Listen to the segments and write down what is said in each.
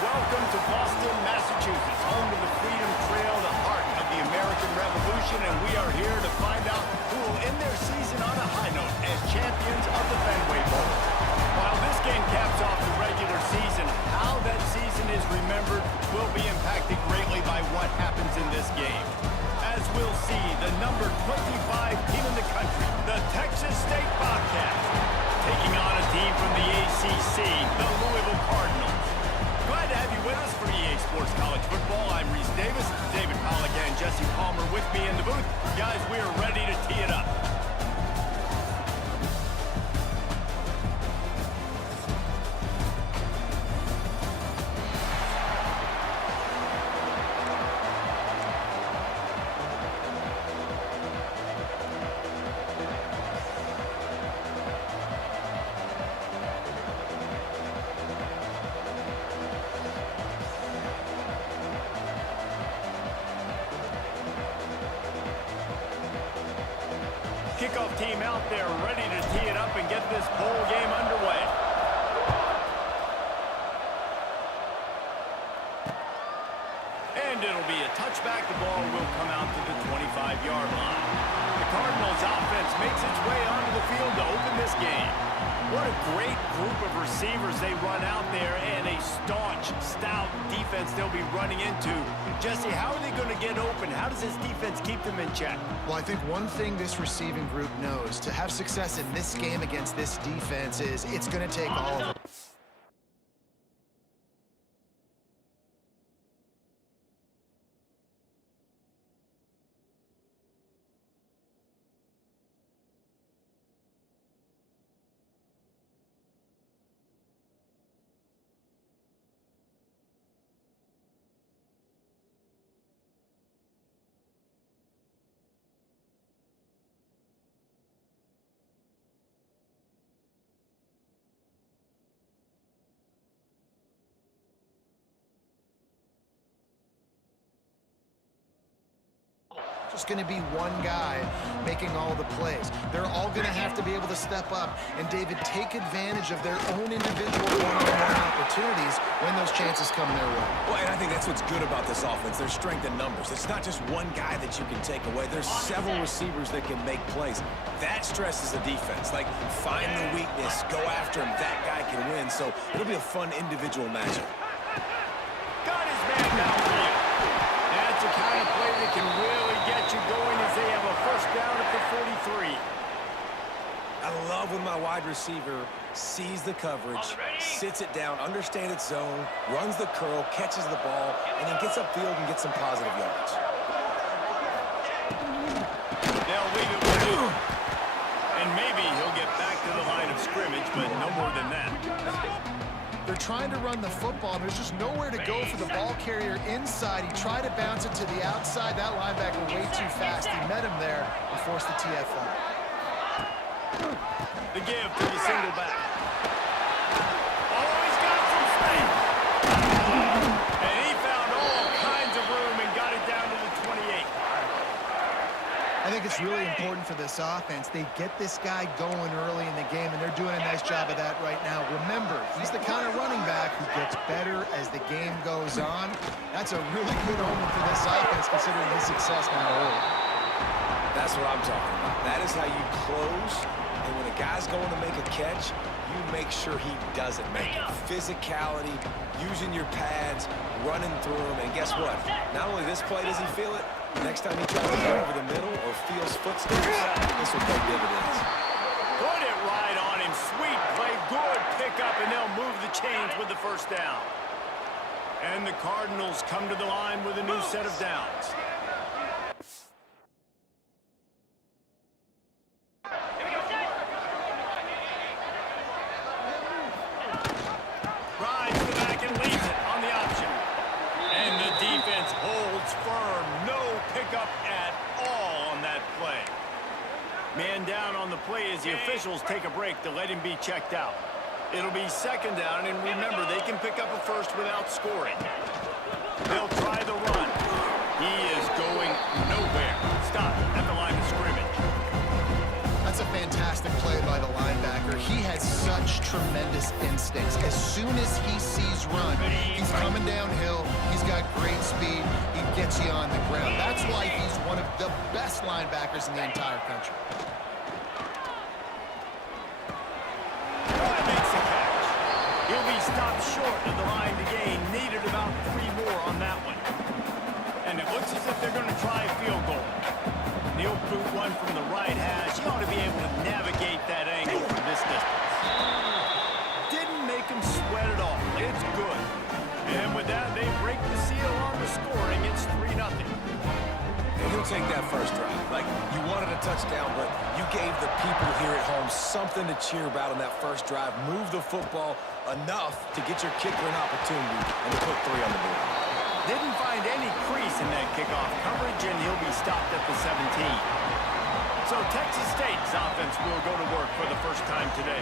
Welcome to Boston, Massachusetts, home to the Freedom Trail, the heart of the American Revolution, and we are here to find out who will end their season on a high note as champions of the Fenway Bowl. While this game caps off the regular season, how that season is remembered will be impacted greatly by what happens in this game. As we'll see, the number 25 team in the country, the Texas State Bobcats, taking on a team from the ACC, the Louisville Cardinals. Glad to have you with us for EA Sports College Football. I'm Reese Davis, David Pollack and Jesse Palmer with me in the booth. Guys, we are ready to tee it up. Kickoff team out there ready to tee it up and get this bowl game underway. And it'll be a touchback. The ball will come out to the 25-yard line. The Cardinals offense makes its way onto the field to open this game. What a great group of receivers they run out there, and a staunch, stout defense they'll be running into. Jesse, how are they going to get open? How does this defense keep them in check? Well, I think one thing this receiving group knows, to have success in this game against this defense, is it's going to take all of them. Just going to be one guy making all the plays. They're all going to have to be able to step up and, David, take advantage of their own individual one-on-one opportunities when those chances come their way. Well, and I think that's what's good about this offense, their strength in numbers. It's not just one guy that you can take away. There's several receivers that can make plays. That stresses the defense. Like, find the weakness, go after him. That guy can win. So it'll be a fun individual matchup. Got his man down for you. That's the kind of play that can really get you going as they have a first down at the 43. I love when my wide receiver sees the coverage, sits it down, understands its zone, runs the curl, catches the ball, and then gets upfield and gets some positive yards. They'll leave it with him. And maybe he'll get back to the line of scrimmage, but no more than that. They're trying to run the football, and there's just nowhere to go for the ball carrier inside. He tried to bounce it to the outside. That linebacker way too fast. He met him there and forced the TFL. The give to the single back. Oh, he's got some space. And he found all kinds of room and got it down to the 28. I think it's really important for this offense. They get this guy going early in the game, and they're doing a nice job of that right now. Remember, he's the kind of running back who gets better as the game goes on. That's a really good omen for this offense, considering his success now early. That's what I'm talking about. That is how you close. And when a guy's going to make a catch, you make sure he doesn't make it. Physicality, using your pads, running through them. And guess what? Not only this play does he feel it, next time he tries to go over the middle or feels footsteps, this will pay dividends. Put it right on him. Sweet play. Good pickup, and they'll move the chains with the first down. And the Cardinals come to the line with a new set of downs. Rides the back and leaves it on the option. And the defense holds firm. No pickup at all on that play. Man down on the play as the officials take a break to let him be checked out. It'll be second down, and remember, they can pick up a first without scoring. They'll try the run. He is going nowhere. Stop at the line of scrimmage. That's a fantastic play by the linebacker. He has such tremendous instincts. As soon as he sees run, he's coming downhill. He's got great speed. He gets you on the ground. That's why he's one of the best linebackers in the entire country. Makes the catch. He'll be stopped short of the line to gain. Needed about 3 more on that one. And it looks as if they're going to try a field goal. He'll boot one from the right hash. He ought to be able to navigate that angle from this distance. Didn't make him sweat at all. It's good. And with that, they break the seal on the scoring. It's 3-0. And he'll take that first drive. Like, you wanted a touchdown, but you gave the people here at home something to cheer about on that first drive. Move the football enough to get your kicker an opportunity and to put 3 on the board. Didn't find any crease in that kickoff coverage, and he'll be stopped at the 17. So Texas State's offense will go to work for the first time today.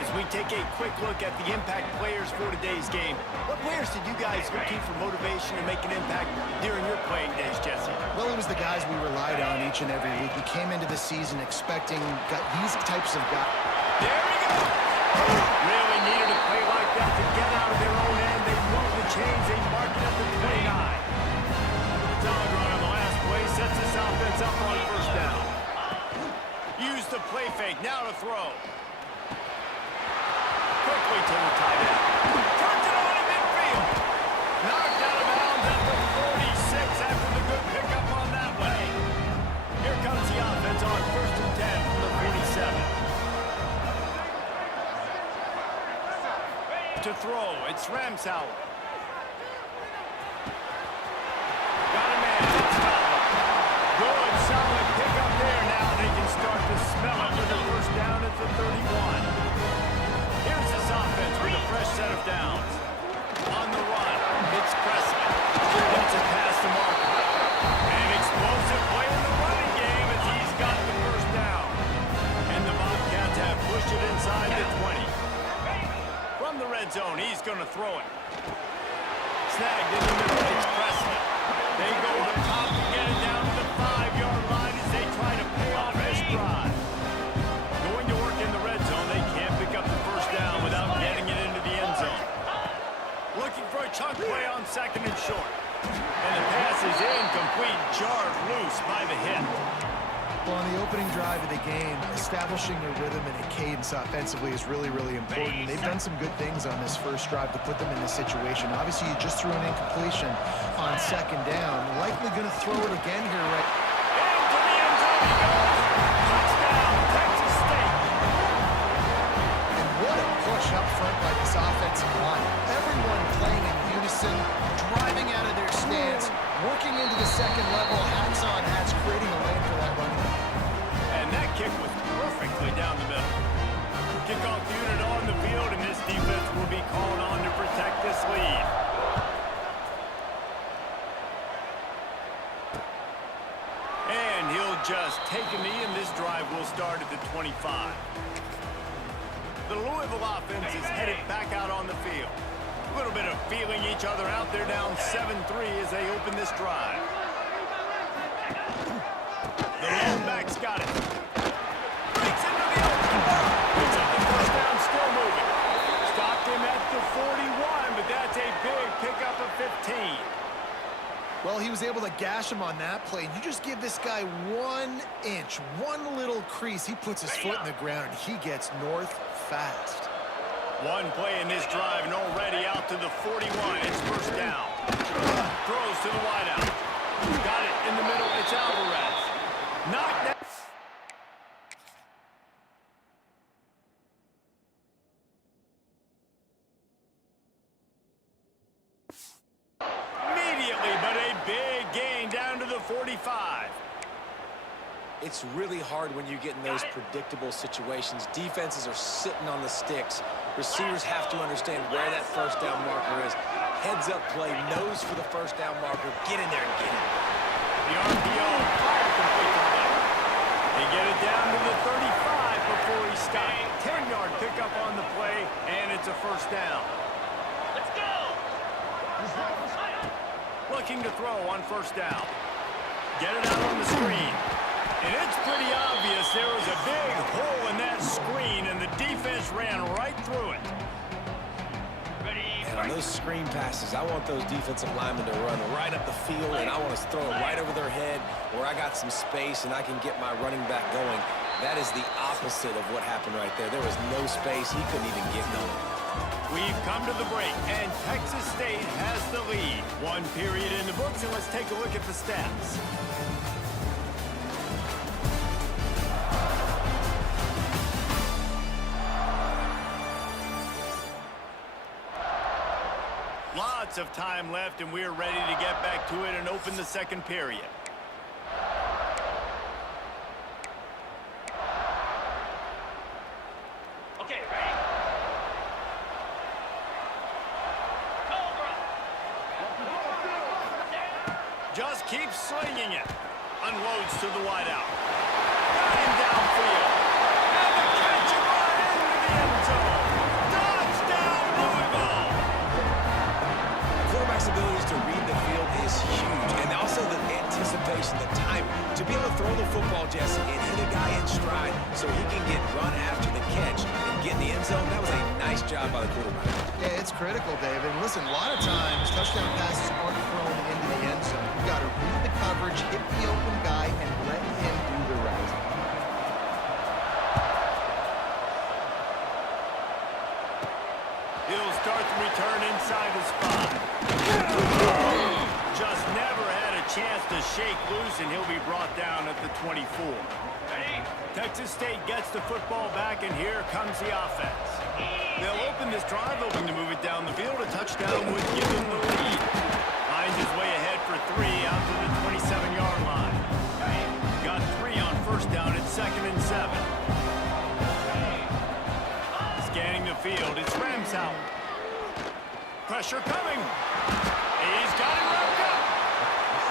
As we take a quick look at the impact players for today's game, what players did you guys go to for motivation to make an impact during your playing days, Jesse? Well, it was the guys we relied on each and every week. We came into the season expecting these types of guys. There he goes! Really needed a play like that to get out of their own end. They move the chains. They mark it at the 29. Solid run on the last play. Sets this offense up on first down. Use the play fake. Now to throw. Quickly to the tight end. Turns it on in midfield. Knocked out of bounds at the 46 after the good pickup on that one. Here comes the offense on first and 10 from the 47. To throw, it's Ramsauer. Got a man, it's Fowler. Good, solid pickup there. Now they can start to smell it with a first down at the 31. Here's this offense with a fresh set of downs. On the run, it's Preston. That's a pass to Martin. An explosive play in the running game as he's got the first down. And the Bobcats have pushed it inside the 20. From the red zone, he's going to throw it. Snagged in the middle, it's Preston. They go up top and get it down to the 5-yard line as they try to pay off this drive. Going to work in the red zone, they can't pick up the first down without getting it into the end zone. Looking for a chunk play on second and short. And the pass is incomplete, jarred loose by the hit. Well, on the opening drive of the game, establishing a rhythm and a cadence offensively is really, really important. They've done some good things on this first drive to put them in this situation. Obviously, you just threw an incompletion on second down. Likely going to throw it again here, right? Into the end zone he goes. Touchdown, Texas State. And what a push up front by this offensive line. Everyone playing in unison, driving out of their stance, working into the second level, hats on hats, creating a lane for that running back. And that kick was perfectly down the middle. Kickoff unit on the field, and this defense will be called on to protect this lead. And he'll just take a knee, and this drive will start at the 25. The Louisville offense is headed back out on the field. A little bit of feeling each other out. They're down 7-3 as they open this drive. The lone back's got it. Breaks into the open. Picks up the first down, still moving. Stopped him at the 41, but that's a big pickup of 15. Well, he was able to gash him on that play. You just give this guy 1 inch, one little crease. He puts his foot in the ground, and he gets north fast. One play in this drive, and already out to the 41. It's first down. Throws to the wideout. Got it in the middle. It's Alvarez. Knocked down. Immediately, but a big gain down to the 45. It's really hard when you get in those predictable situations. Defenses are sitting on the sticks. Receivers have to understand where that first down marker is. Heads up play, nose for the first down marker. Get in there and get it. The RPO, fire complete to the middle. They get it down to the 35 before he stopped. 10-yard pickup on the play, and it's a first down. Let's go! Looking to throw on first down. Get it out on the screen. And it's pretty obvious there was a big hole in that screen, and the defense ran right through it. And on those screen passes, I want those defensive linemen to run right up the field, and I want to throw it right over their head where I got some space and I can get my running back going. That is the opposite of what happened right there. There was no space. He couldn't even get going. We've come to the break, and Texas State has the lead. One period in the books, and let's take a look at the stats. Lots of time left, and we're ready to get back to it and open the second period. Okay, ready? Just keeps slinging it. Unloads to the wideout. Got him downfield. And the catch and run into the end zone. Touchdown, Louisville! Quarterback's abilities to read the field is huge, and also the anticipation, the time to be able to throw the football, Jesse, and hit a guy in stride so he can get run after the catch and get in the end zone. That was a nice job by the quarterback. Yeah, it's critical, David. Listen, a lot of times touchdown passes aren't thrown into the end zone. You got to read the coverage, hit the open guy, and let him do the rest. He'll start the return inside his spot. Just never had a chance to shake loose, and he'll be brought down at the 24. Texas State gets the football back, and here comes the offense. They'll open this drive, hoping to move it down the field. A touchdown would give them the lead. Finds his way ahead for 3 out to the 27-yard line. Got 3 on first down at 2nd and 7. Scanning the field, it's Ramsau. Pressure coming. He's got it wrapped up.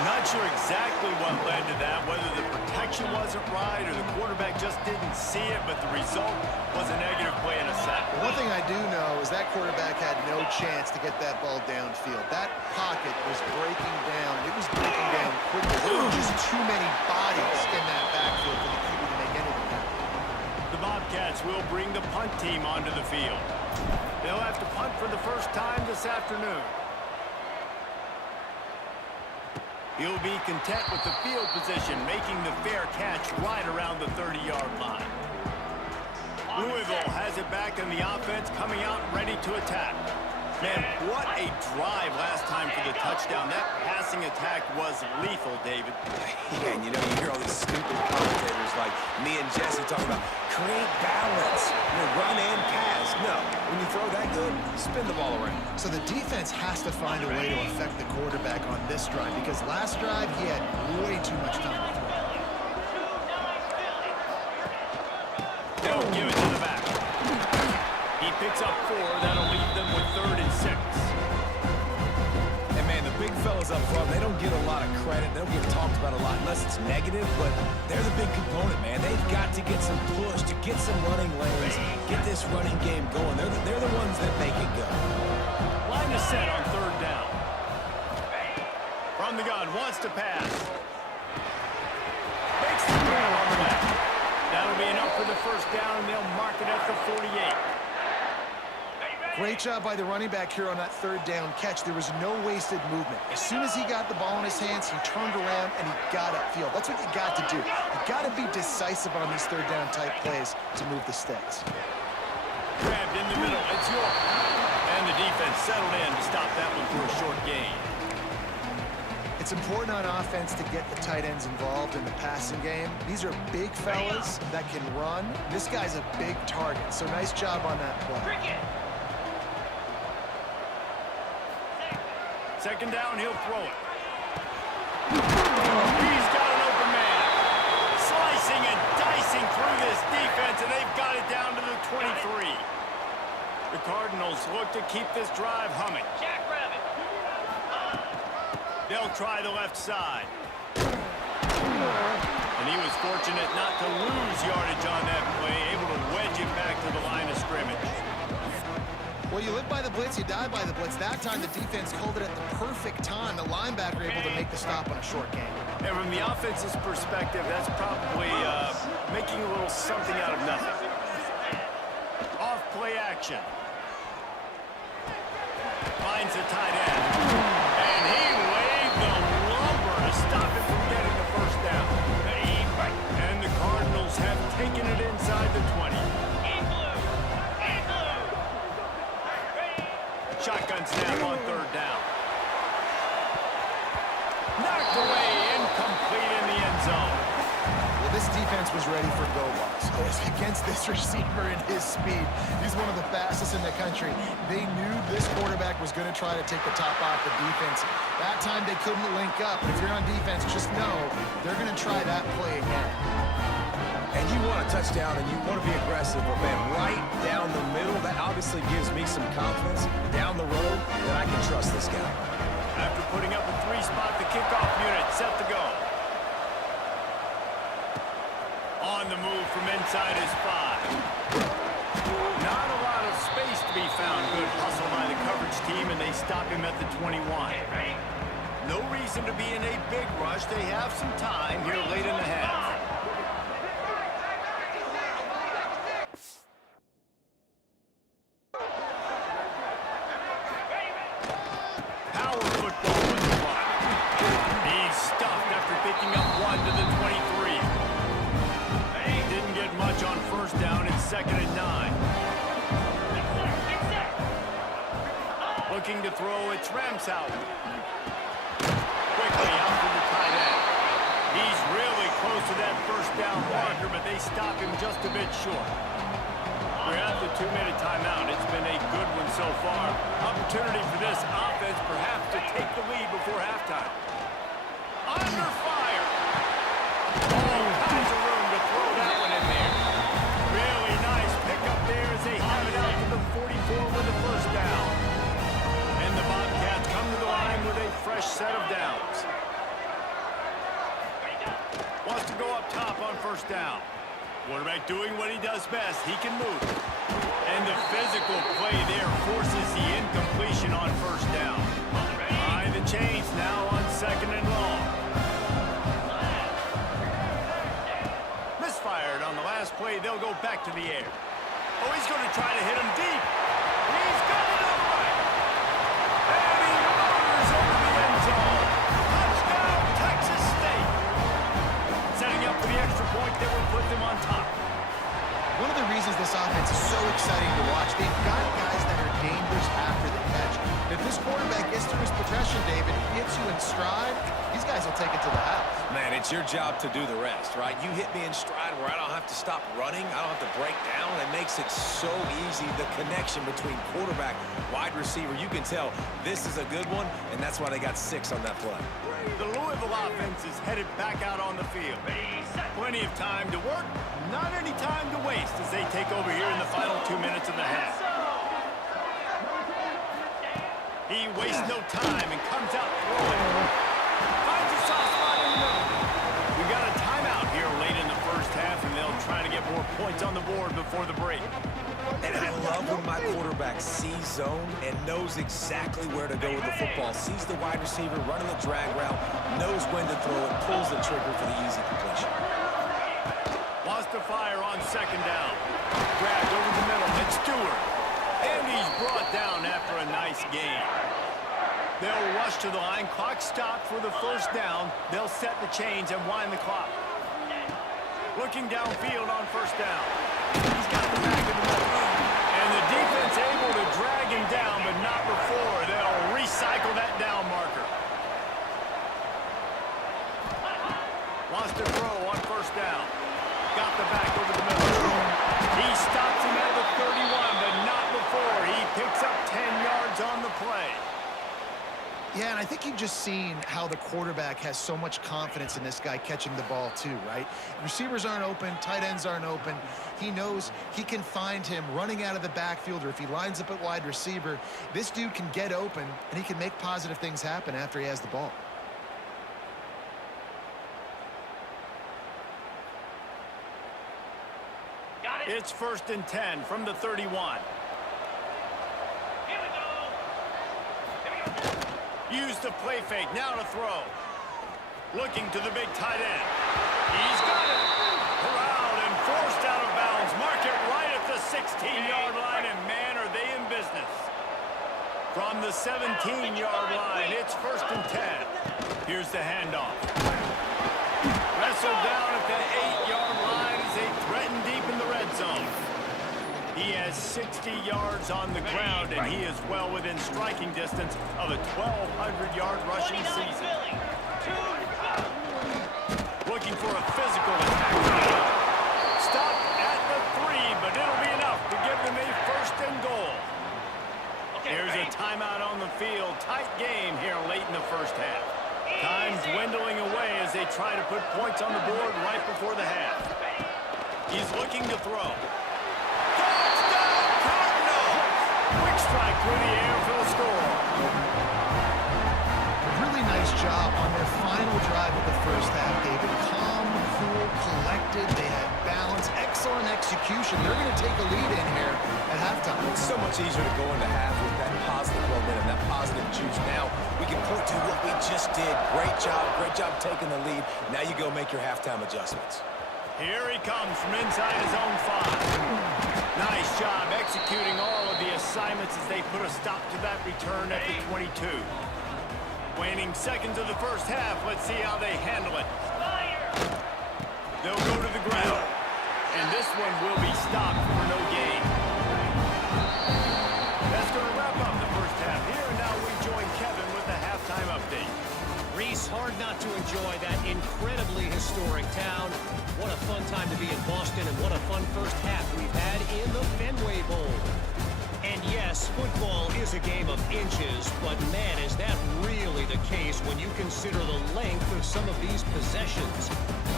Not sure exactly what led to that, whether the protection wasn't right or the quarterback just didn't see it, but the result was a negative play in a sack. One thing I do know is that quarterback had no chance to get that ball downfield. That pocket was breaking down. It was breaking down quickly. There were just too many bodies in that backfield for the QB to make anything happen. The Bobcats will bring the punt team onto the field. They'll have to punt for the first time this afternoon. He'll be content with the field position, making the fair catch right around the 30-yard line. Louisville has it back in the offense, coming out ready to attack. Man, what a drive last time for the touchdown. That passing attack was lethal, David. Yeah, and you know, you hear all these stupid commentators like me and Jesse talking about create balance, run and pass. No, when you throw that good, spin the ball around. So the defense has to find a way to affect the quarterback on this drive, because last drive he had way too much time to throw. They'll give it to the back. He picks up 4. That'll leave them with 3rd and 6. And man, the big fellas up front, they don't get a lot of credit. They don't get talked about a lot unless it's negative, but they're the big component, man. They've got to get some push, to get some running lanes, get this running game going. They're the ones that make it go. Line is set on 3rd down. From the gun, wants to pass. Makes the grab on the left. That'll be enough for the first down, and they'll mark it at the 48. Great job by the running back here on that 3rd down catch. There was no wasted movement. As soon as he got the ball in his hands, he turned around and he got upfield. That's what you got to do. You got to be decisive on these 3rd down type plays to move the sticks. Grabbed in the middle, it's York. And the defense settled in to stop that one for a short gain. It's important on offense to get the tight ends involved in the passing game. These are big fellas that can run. This guy's a big target, so nice job on that play. Second down, he'll throw it. He's got an open man. Slicing and dicing through this defense, and they've got it down to the 23. The Cardinals look to keep this drive humming. Jackrabbit. They'll try the left side. And he was fortunate not to lose yardage on that play, able to wedge it back to the line of scrimmage. Well, you live by the blitz, you die by the blitz. That time the defense called it at the perfect time. The linebacker able to make the stop on a short game. And from the offense's perspective, that's probably making a little something out of nothing. Off play action. Finds the tight end. And he laid the lumber to stop him from getting the first down. And the Cardinals have taken it inside the 20. Shotgun snap on third down. Knocked away, incomplete in the end zone. Well, this defense was ready for go-balls. Against this receiver and his speed. He's one of the fastest in the country. They knew this quarterback was going to try to take the top off the defense. That time they couldn't link up. But if you're on defense, just know they're going to try that play again. And you want a touchdown and you want to be aggressive, but man, right down the middle, that obviously gives me some confidence down the road that I can trust this guy. After putting up a three-spot, the kickoff unit set to go. On the move from inside his 5. Not a lot of space to be found. Good hustle by the coverage team, and they stop him at the 21. No reason to be in a big rush. They have some time here late in the half. Power football with the block. He's stuffed after picking up 1 to the 23. Didn't get much on first down. It's 2nd and 9. Looking to throw. It's Ramsau. Quickly out to the tight end. He's really close to that first down marker, but they stop him just a bit short. We're at the 2-minute timeout. It's been a good one so far. Opportunity for this offense perhaps to take the lead before halftime. Under fire. All kinds of room to throw that one in there. Really nice pickup there as they have it out to the 44 with the first down. And the Bobcats come to the line with a fresh set of downs. Wants to go up top on first down. Quarterback doing what he does best. He can move. And the physical play there forces the incompletion on first down. Behind the chains now on 2nd and long. Misfired on the last play. They'll go back to the air. Oh, he's going to try to hit him deep. He's got it upright. And he motors over the end zone. Touchdown, Texas State. Setting up for the extra point that will put them on top. One of the reasons this offense is so exciting to watch, they've got guys that are dangerous after the catch. If this quarterback gets to his progression, David, hits you in stride, these guys will take it to the house. Man, it's your job to do the rest, right? You hit me in stride where I don't have to stop running. I don't have to break down. It makes it so easy, the connection between quarterback, wide receiver. You can tell this is a good one, and that's why they got 6 on that play. The Louisville offense is headed back out on the field. Plenty of time to work, not any time to waste as they take over here in the final 2 minutes of the half. He wastes no time and comes out throwing. Finds a soft spot in the middle. We got a timeout here late in the first half, and they'll try to get more points on the board before the break. And I love when my quarterback sees zone and knows exactly where to go with the football. Sees the wide receiver running the drag route, knows when to throw it, pulls the trigger for the easy completion. Wants to fire on 2nd down. Grabbed over the middle. It's Stewart. And he's brought down after a nice gain. They'll rush to the line. Clock stopped for the first down. They'll set the chains and wind the clock. Looking downfield on first down. He's got the back in the middle. And the defense able to drag him down, but not before. They'll recycle that down marker. Wants to throw on first down. Got the back over the middle. He stops him at the 31, but not before. He picks up 10 yards on the play. Yeah, and I think you've just seen how the quarterback has so much confidence in this guy catching the ball too, right? Receivers aren't open, tight ends aren't open. He knows he can find him running out of the backfield, or if he lines up at wide receiver, this dude can get open, and he can make positive things happen after he has the ball. It's 1st and 10 from the 31. Use the play fake, now to throw. Looking to the big tight end. He's got it. Corralled and forced out of bounds. Mark it right at the 16-yard line, and man, are they in business. From the 17-yard line, it's 1st and 10. Here's the handoff. Wrestled down at the 8-yard line as they threaten deep in the red zone. He has 60 yards on the ground, and he is well within striking distance of a 1,200-yard rushing season. Looking for a physical attack. Stopped at the 3, but it'll be enough to give them a 1st and goal. Here's a timeout on the field. Tight game here late in the 1st half. Time dwindling away as they try to put points on the board right before the half. He's looking to throw. Quick strike through the air for the score. Really nice job on their final drive of the 1st half, David. Calm, cool, collected. They had balance. Excellent execution. They're going to take a lead in here at halftime. It's so much easier to go into half with that positive momentum, that positive juice. Now we can point to what we just did. Great job taking the lead. Now you go make your halftime adjustments. Here he comes from inside his own 5. Nice job executing all of the assignments as they put a stop to that return at the 22. Waning seconds of the 1st half. Let's see how they handle it. They'll go to the ground. And this one will be stopped for no gain. That's going to wrap up the 1st half. Here and now we join Kevin with the halftime update. Reese, hard not to enjoy that incredibly historic town. What a fun time to be in Boston, and what a fun 1st half we've had in the Fenway Bowl. And yes, football is a game of inches, but man, is that really the case when you consider the length of some of these possessions.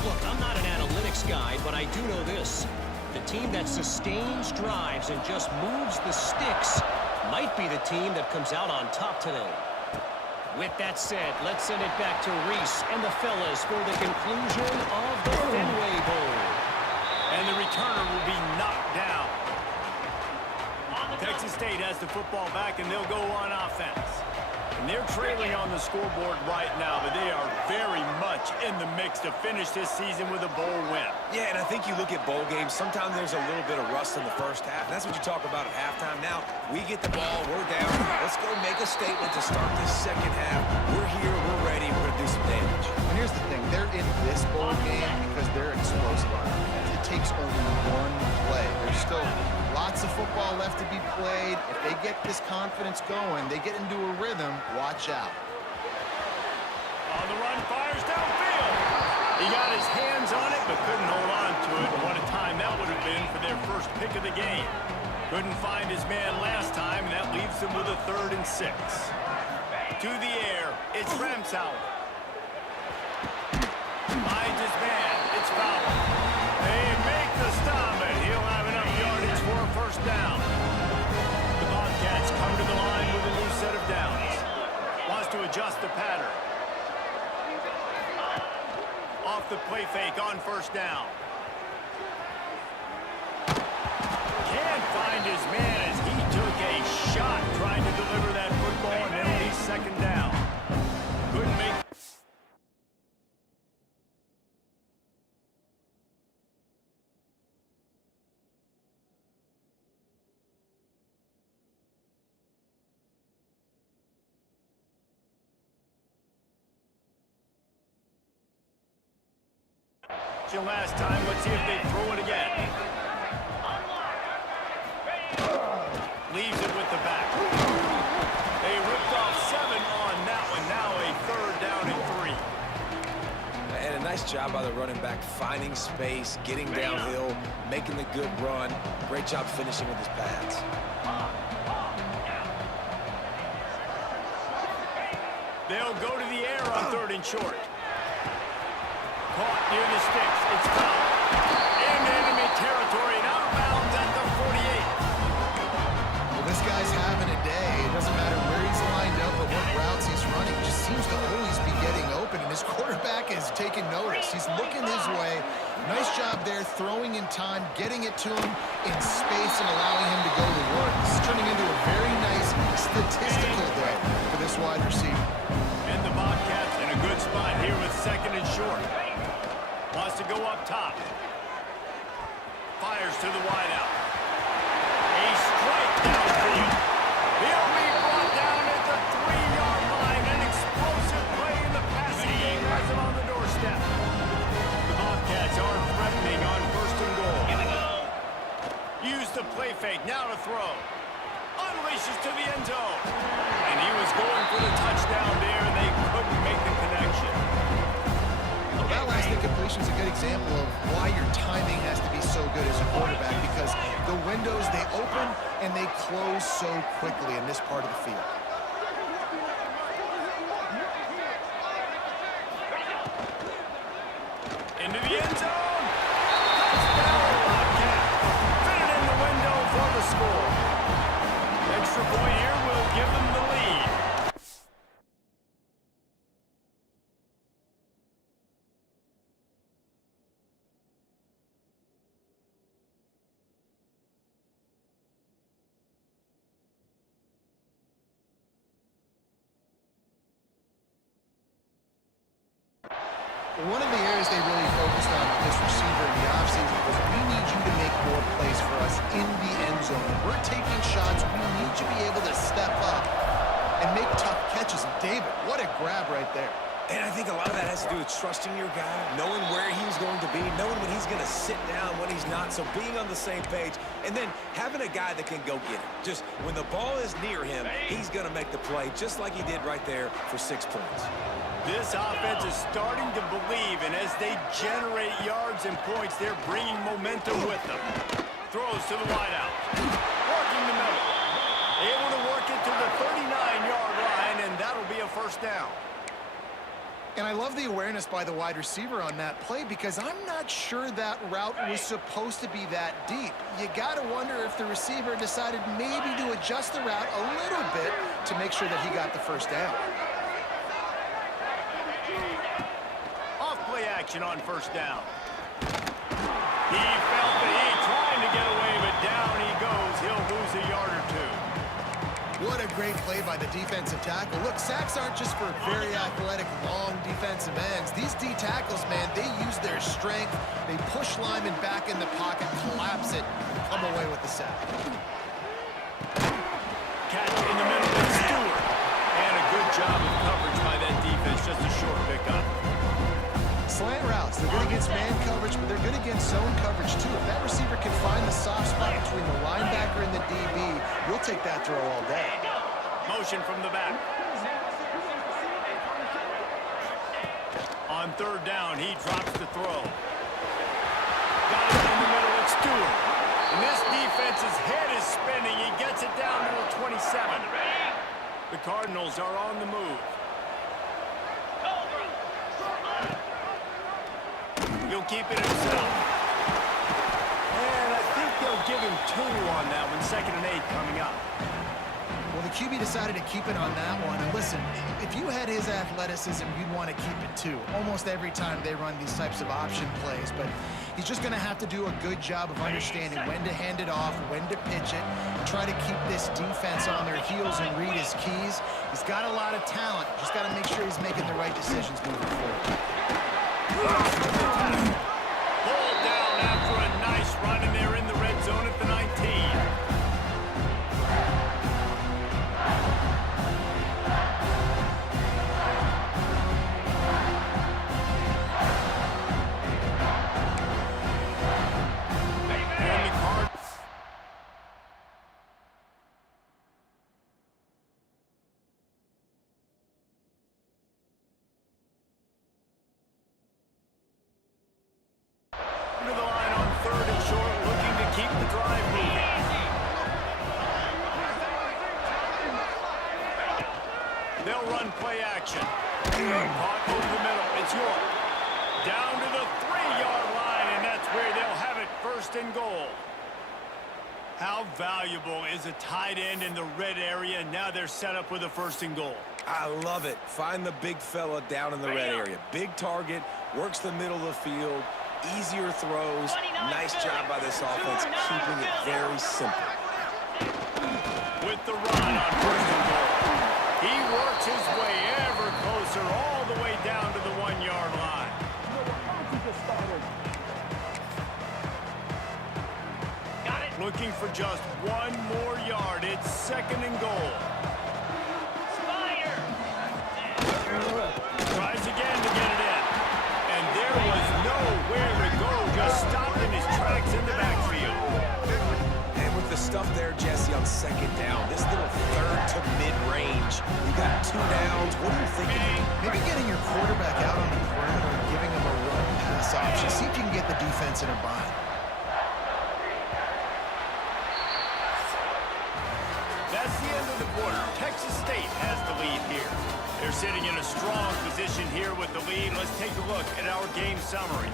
Look, I'm not an analytics guy, but I do know this. The team that sustains drives and just moves the sticks might be the team that comes out on top today. With that said, let's send it back to Reese and the fellas for the conclusion of the Fenway Bowl. And the returner will be knocked down. Texas State has the football back, and they'll go on offense. And they're trailing on the scoreboard right now, but they are very much in the mix to finish this season with a bowl win. Yeah, and I think you look at bowl games, sometimes there's a little bit of rust in the 1st half. And that's what you talk about at halftime. Now, we get the ball, we're down. Let's go make a statement to start this 2nd half. We're here, we're ready, we're going to do some damage. And here's the thing. They're in this bowl game because they're explosive on offense. It takes only one play. There's still lots of football left to be played. If they get this confidence going, they get into a rhythm, watch out. On the run, fires downfield. He got his hands on it, but couldn't hold on to it. What a time that would have been for their 1st pick of the game. Couldn't find his man last time, and that leaves them with a 3rd and 6. To the air, it's Ramsauer. Finds his man, it's foul. They make the stop, and he'll have enough yardage for a 1st down. The Bobcats come to the line with a new set of downs. Wants to adjust the pattern. Off the play fake on 1st down. Can't find his man as he took a shot trying to deliver that football, and it'll be 2nd down. Couldn't make. Last time, let's see if they throw it again. Leaves it with the back. They ripped off 7 on that one. Now a 3rd down and 3. And a nice job by the running back, finding space, getting downhill, making the good run. Great job finishing with his pads. They'll go to the air on 3rd and short. Caught near the sticks. It's foul. Into enemy territory and out of bounds at the 48. Well, this guy's having a day. It doesn't matter where he's lined up or what routes he's running. He just seems to always be getting open, and his quarterback is taking notice. He's looking his way. Nice job there throwing in time, getting it to him in space, and allowing him to go to work. This is turning into a very nice statistical day for this wide receiver. And the Bobcats in a good spot here with second and short. Wants to go up top. Fires to the wideout. A straight downfield. He'll be brought down at the 3-yard line. An explosive play in the passing game has him on the doorstep. The Bobcats are threatening on first and goal. Use the play fake. Now to throw. Unleashes to the end zone. And he was going for the touchdown there, and they couldn't make the connection. Well, that last incompletion is a good example of why your timing has to be so good as a quarterback, because the windows, they open and they close so quickly in this part of the field. Into the end zone. Touchdown, Bobcat. Fit it in the window for the score. Extra point here will give them the lead. One of the areas they really focused on with this receiver in the offseason was, we need you to make more plays for us in the end zone. When we're taking shots, we need you to be able to step up and make tough catches. And David, what a grab right there. And I think a lot of that has to do with trusting your guy, knowing where he's going to be, knowing when he's going to sit down, when he's not, so being on the same page, and then having a guy that can go get it. Just when the ball is near him, he's going to make the play, just like he did right there for 6 points. This offense is starting to believe, and as they generate yards and points, they're bringing momentum with them. Throws to the wideout. Working the middle. Able to work it to the 39-yard line, and that'll be a first down. And I love the awareness by the wide receiver on that play, because I'm not sure that route was supposed to be that deep. You got to wonder if the receiver decided maybe to adjust the route a little bit to make sure that he got the first down. Off-play action on first down. He felt the heat trying to get away, but down he goes. He'll lose a yard or two. What a great play by the defensive tackle. Look, sacks aren't just for very athletic, long defensive ends. These D tackles, man, they use their strength. They push linemen back in the pocket, collapse it, and come away with the sack. Catch in the middle with Stewart. And a good job of coverage by that defense. Just a short pickup. Slant routes, they're good against man coverage, but they're good against zone coverage too. If that receiver can find the soft spot between the linebacker and the DB, you'll take that throw all day. Motion from the back. On third down, he drops the throw. Got it in the middle with Stewart. And this defense's head is spinning. He gets it down to the 27. The Cardinals are on the move. He'll keep it himself. And I think they'll give him 2 on that one. 2nd and 8 coming up. Well, the QB decided to keep it on that one. And listen, if you had his athleticism, you'd want to keep it too. Almost every time they run these types of option plays. But he's just going to have to do a good job of understanding when to hand it off, when to pitch it, and try to keep this defense on their heels and read his keys. He's got a lot of talent. Just got to make sure he's making the right decisions moving forward. Pulled down after a nice run, and they're in the red zone at the 19. They'll run play action. Caught over the middle. It's York. Down to the 3-yard line, and that's where they'll have it, 1st and goal. How valuable is a tight end in the red area? Now they're set up with a 1st and goal. I love it. Find the big fella down in the red area. Big target, works the middle of the field. easier throws. Nice job by this offense, keeping it very simple. With the run on first and goal. He works his way ever closer all the way down to the 1-yard line. Got it. Looking for just one more yard. It's second and goal. Spider. Tries again to get it in. And there was nowhere to go. Just stopped in his tracks in the backfield. The stuff there, Jesse, on second down. This little third to mid-range. You got 2 downs. What are you thinking? Maybe getting your quarterback out on the perimeter and giving him a run-pass option. See if you can get the defense in a bind. That's the end of the quarter. Texas State has the lead here. They're sitting in a strong position here with the lead. Let's take a look at our game summary.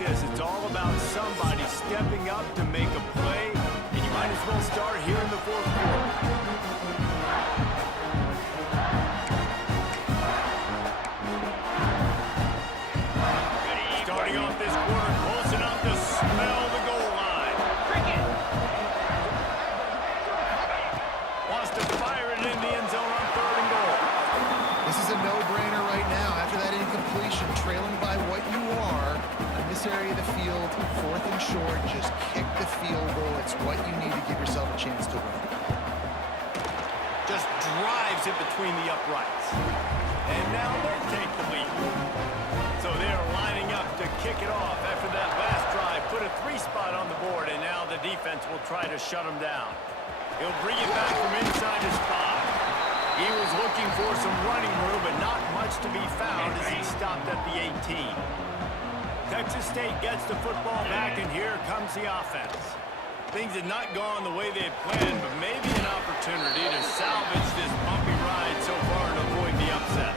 It's all about somebody stepping up to make a play, and you might as well start here in the fourth quarter. Starting off this quarter close enough to smell the goal line. Wants to fire it in the end zone on third and goal. This is a no-brainer right now. After that incompletion, trailing by what you are, this area of the field, fourth and short, just kick the field goal. It's what you need to give yourself a chance to win. Just drives it between the uprights. And now they take the lead. So they're lining up to kick it off after that last drive. Put a 3-spot on the board, and now the defense will try to shut them down. He'll bring it back from inside his 5. He was looking for some running room, but not much to be found as he stopped at the 18. Texas State gets the football back, and here comes the offense. Things had not gone the way they had planned, but maybe an opportunity to salvage this bumpy ride so far and avoid the upset.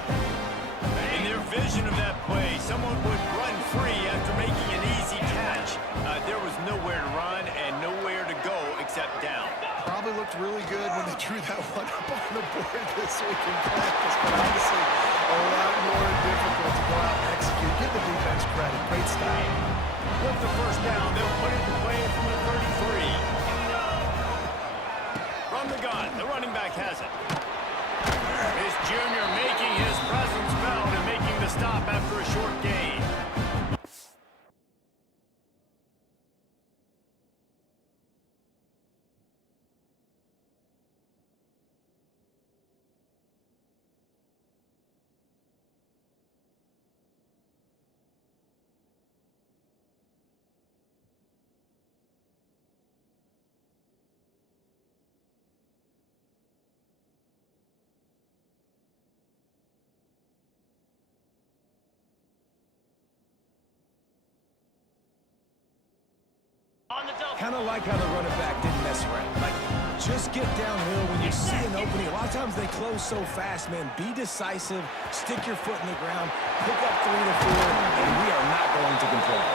In their vision of that play, someone would run free after making an easy catch. There was nowhere to run and nowhere to go except down. Probably looked really good when they drew that one up on the board this week in practice, but obviously a lot more difficult to go out and execute. Give the defense credit. Great style. With the first down, they'll put it to play from the 33. From the gun, the running back has it. This junior making his presence felt and making the stop after a short gain. Kind of like how the running back didn't mess around. Like, just get downhill when you see an opening. A lot of times they close so fast, man. Be decisive, stick your foot in the ground, pick up 3 to 4, and we are not going to complain.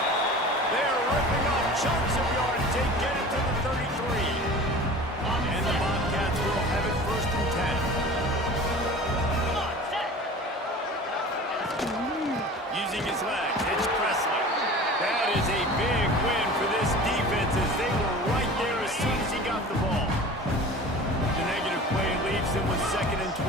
They're ripping off chunks of yardage. They get it to the 33. And the Bobcats will have it first and 10. Using his legs, it's Presley. That is a big win for this defense as they were right there as soon as he got the ball. The negative play leaves them with second and 12.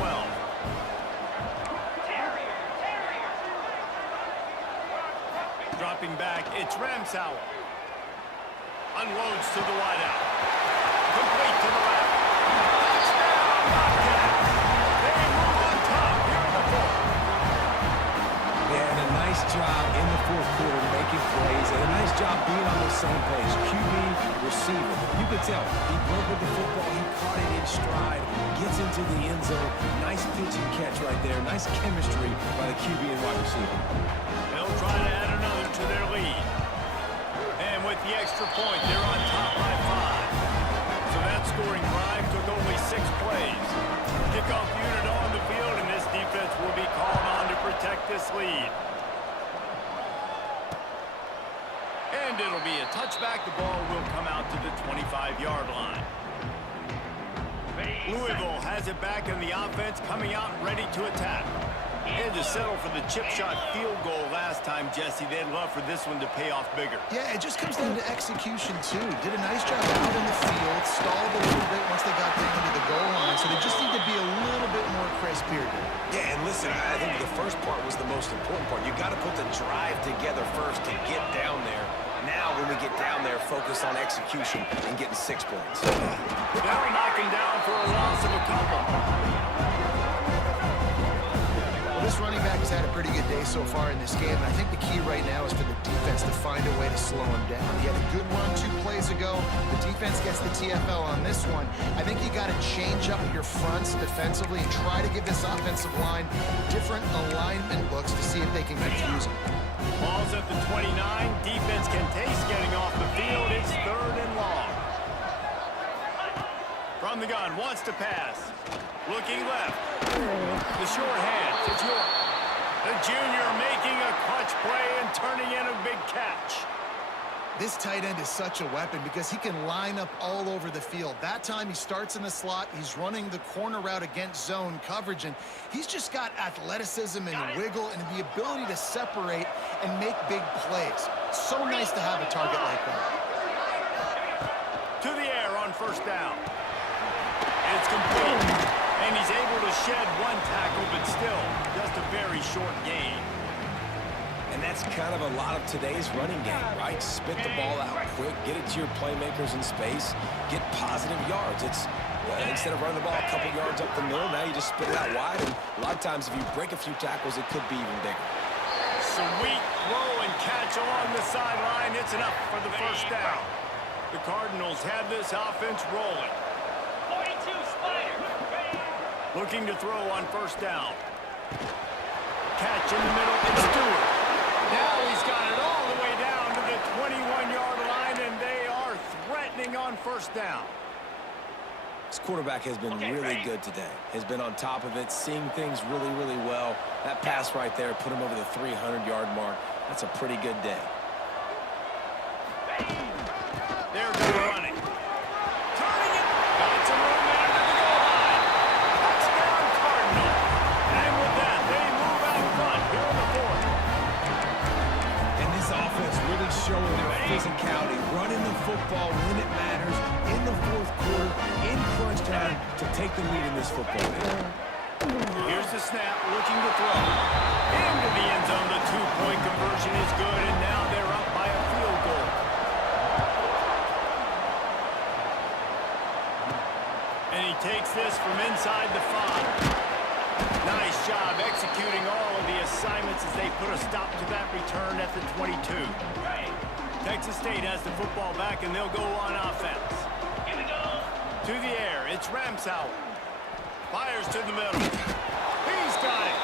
Dropping back, it's Ramsauer. Unloads to the wideout. Complete to the left. Touchdown, Bobcats! They move on top here in the fourth. Yeah, and a nice job in the fourth quarter making plays, and a nice job being on the same page. QB, receiver. You could tell he broke with the football. He caught it in stride, gets into the end zone. Nice pitch and catch right there. Nice chemistry by the QB and wide receiver. They'll try to add another to their lead. And with the extra point, they're on top by 5. So that scoring drive took only 6 plays. Kickoff unit on the field, and this defense will be called on to protect this lead. And it'll be a touchback. The ball will Louisville has it back in the offense, coming out ready to attack. They had to settle for the chip shot field goal last time, Jesse. They'd love for this one to pay off bigger. Yeah, it just comes down to execution, too. Did a nice job out in the field, stalled a little bit once they got down to the goal line, so they just need to be a little bit more crisp here. Yeah, and listen, I think the first part was the most important part. You got to put the drive together first to get down there. Now, when we get down there, focus on execution and getting 6 points. Now knocking down for a loss of a couple. Well, this running back has had a pretty good day so far in this game, and I think the key right now is for the defense to find a way to slow him down. He had a good run 2 plays ago. The defense gets the TFL on this one. I think you got to change up your fronts defensively and try to give this offensive line different alignment looks to see if they can confuse him. Ball's at the 29. Defense can taste getting off the field. It's 3rd and long. From the gun, wants to pass. Looking left. The short hands. It's York. The junior making a clutch play and turning in a big catch. This tight end is such a weapon because he can line up all over the field. That time he starts in the slot. He's running the corner route against zone coverage, and he's just got athleticism and wiggle and the ability to separate and make big plays. So nice to have a target like that. To the air on 1st down. It's complete. And he's able to shed 1 tackle, but still just a very short gain. And that's kind of a lot of today's running game, right? Spit the ball out quick, get it to your playmakers in space, get positive yards. It's instead of running the ball a couple yards up the middle, now you just spit it out wide. And a lot of times if you break a few tackles, it could be even bigger. Sweet throw and catch along the sideline. It's enough for the 1st down. The Cardinals have this offense rolling. 42 Spider. Looking to throw on 1st down. Catch in the middle. It's Stewart. Now he's got it all the way down to the 21-yard line, and they are threatening on 1st down. This quarterback has been really good today. Has been on top of it, seeing things really, really well. That pass right there put him over the 300-yard mark. That's a pretty good day. They're running. Turning it. Got some room there to the goal line. Touchdown, Cardinal. And with that, they move out front here in the 4th. And this offense really showing their physicality, running the football when it matters, in the 4th quarter, in crunch time, to take the lead in this football game. Here's the snap, looking to throw. Into the end zone, the 2-point conversion is good, and now they're up by a field goal. And he takes this from inside the 5. Nice job executing all of the assignments as they put a stop to that return at the 22. Texas State has the football back, and they'll go on offense. Here we go. To the air, it's Ramsauer. Fires to the middle. He's got it.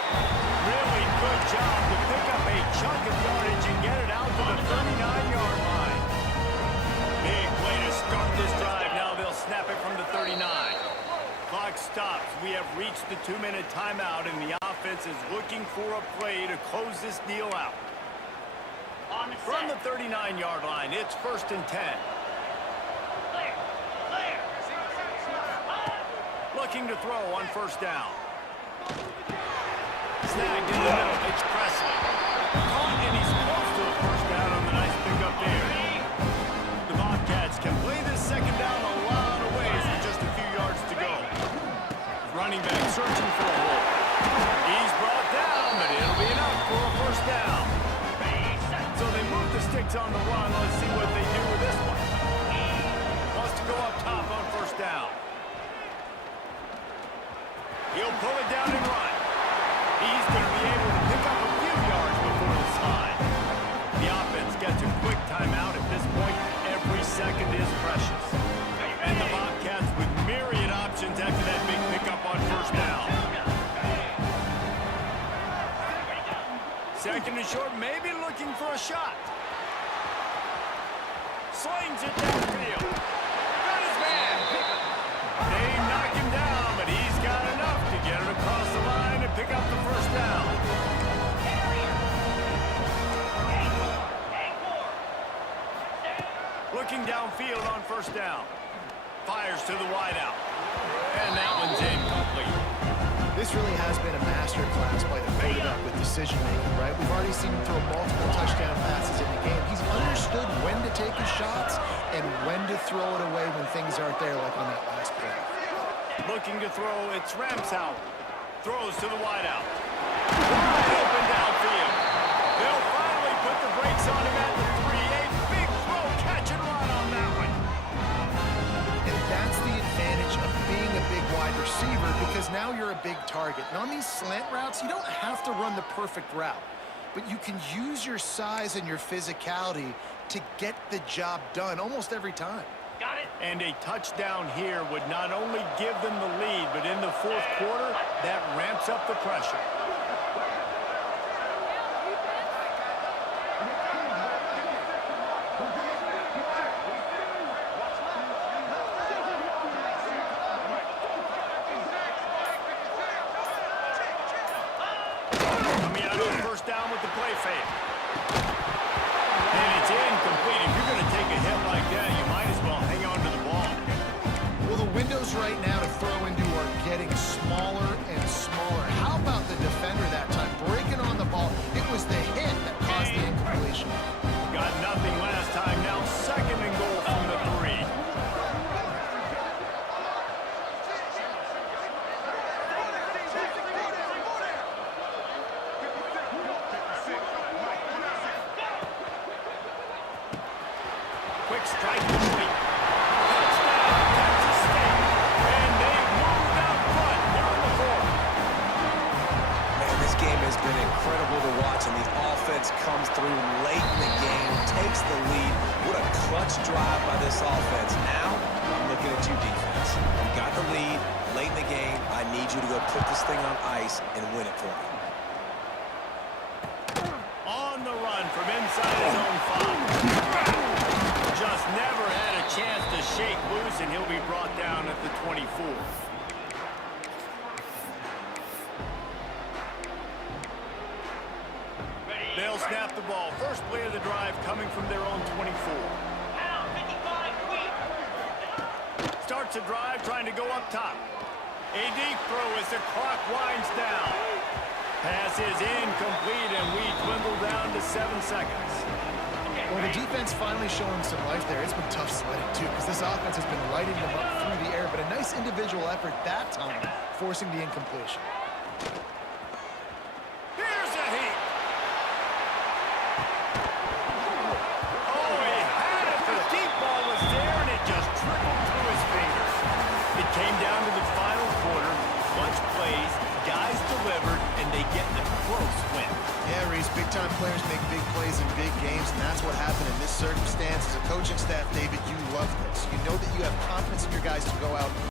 Really good job to pick up a chunk of yardage and get it out to the 39-yard line. Big way to start this drive. Now they'll snap it from the 39. Clock stops. We have reached the 2-minute timeout, and the offense is looking for a play to close this deal out. From the 39-yard line, it's 1st and 10. Looking to throw on 1st down. Snagged in the middle. It's Presley. Caught, and he's close to a 1st down on the nice pickup there. The Bobcats can play this 2nd down a lot of ways with just a few yards to go. Running back searching for a hole. He's brought down, but it'll be enough for a 1st down. So they move the sticks on the run. Let's see what they do with this one. Wants to go up top on 1st down. He'll pull it down and run. He's going to be able to pick up a few yards before the slide. The offense gets a quick timeout at this point. Every second is precious. And the Bobcats with myriad options after that big pickup on 1st down. 2nd and short, maybe looking for a shot. Slings it downfield. Got his man. They knock him down, but he's got enough to get it across the line and pick up the 1st down. Looking downfield on 1st down. Fires to the wideout. And that one's incomplete. This really has been a masterclass by the quarterback with decision-making, right? We've already seen him throw multiple touchdown passes in the game. He's understood when to take his shots and when to throw it away when things aren't there, like on that last play. Looking to throw, it's Ramsauer. Throws to the wideout. Wide open downfield. They'll finally put the brakes on him at the 3. A big throw, catch and run on that one. And that's the advantage of being a big wide receiver, because now you're a big target. And on these slant routes, you don't have to run the perfect route, but you can use your size and your physicality to get the job done almost every time. Got it. And a touchdown here would not only give them the lead, but in the fourth quarter, that ramps up the pressure. Coming out on first down with the play fake. And it's incomplete. If you're going to take a hit like that, you might as well hang on to the ball. Well, the windows right now to throw into are getting smaller and smaller. How about the defender that time breaking on the ball? It was the hit that caused the incompletion. Got nothing last time. Now second and goal from the 3. Quick strike complete. Touchdown, Kansas State. And they've moved out front. They're on the 4. Man, this game has been incredible to watch, and the offense comes through late in the game, takes the lead. What a clutch drive by this offense. Now, I'm looking at you, defense. You got the lead late in the game. I need you to go put this thing on ice and win it for me. On the run from inside his own 5. Just never had a chance to shake loose, and he'll be brought down at the 24. They'll snap the ball. First play of the drive coming from their own 24. Starts a drive trying to go up top. A deep throw as the clock winds down. Pass is incomplete, and we dwindle down to 7 seconds. Well, the defense finally showing some life there. It's been tough sledding, too, because this offense has been lighting them up through the air, but a nice individual effort that time, forcing the incompletion. Here's a heat. Oh, he had it. The deep ball was there, and it just trickled through his fingers. It came down to the final quarter. Bunch plays, guys delivered, and they get a close win. Yeah, Reese, big-time players make big plays in big games, and that's what happened in this circumstance. As a coaching staff, David, you love this. You know that you have confidence in your guys to go out